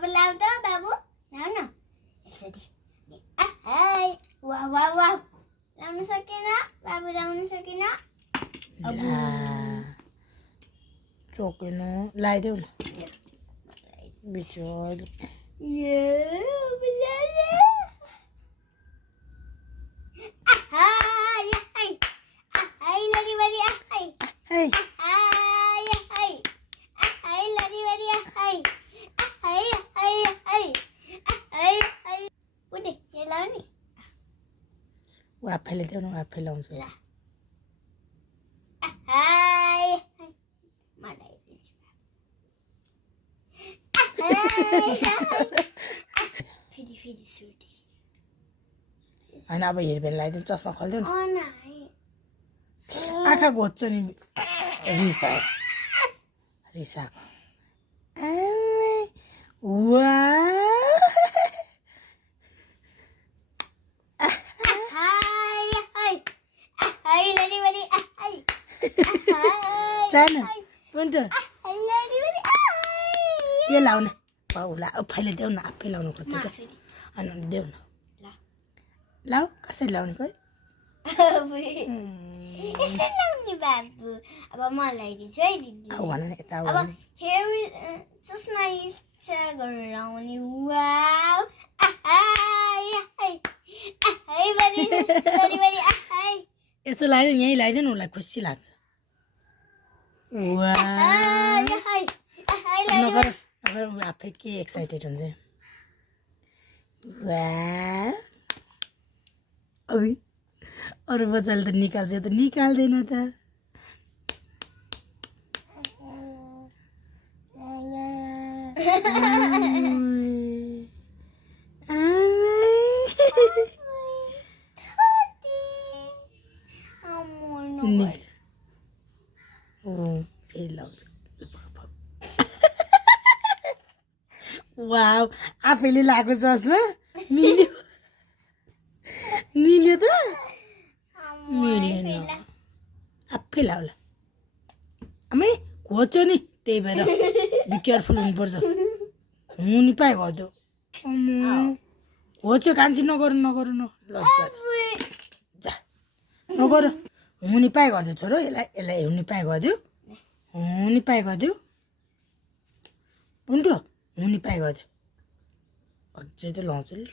बाबु लाउ त बाबु लाउ न यसरी हाय वाह वाह वाह लाउन सकेन बाबु लाउन सकेन चोकेन लगाइदेऊ न बिचोली ये बुलाले हाय हाय हाय लड़ी बड़ी हाय हाय हाय हाय हाय लड़ी बड़ी हाय हाय हाय हाय हाय हाय उठे ये लाउनी ऊ आफैले देऊ न आफै लाउँछ हाय मलाई फेरि फेरि सुटी होइन अब हेरबेन लगाइदिनु चस्मा खोलिदेऊ न नाइ आँखा घोच्छ नि रिसाको हाय हाय हाय लडी बडी हाय जान पुन्ट हाय लडी बडी हाय यो लाउन बाउला आफैले देऊ न आफै लाउनु खोज्छ क्या अनि देऊ न लाउ कसरी लाउने खोइ यसरी लाउने बाबु अब म लगाइदिन्छु है दिदी आऊ भन न यता आऊ अब हेयर चस्मा इच्छा गरेर लाउने वाउ हाय हाय हाय बडी बडी बडी हाय यस्तो लगाइदियो यहीँ लगाइदियो न उसलाई खुसी लाग्छ वा हाय हाय हाय नगर नगर ऊ आफै के एक्साइटेड हुन्छ वा अभी अरू बच्चाले त निकाल्छ त निकाल्दैन त फेरि लाउँछ वाउ आफैले लगाएको चस्मा मिल्यो मिल्यो त मिलेन आफै लाउला आमै घोच्यो नि त्यही भएर बी केयरफुल हुनुपर्छ हुनु पाए गरिदेऊ घोच्यो कान्छी नगरौँ नगरौँ न लज्जा जा नगर हुने पाए गरिदियो छोरो यसलाई यसलाई हुने पाए गरिदियो हुने पाए गरिदियो पुन्टो हुने पाए गरिदियो अझै त लाउँछ नि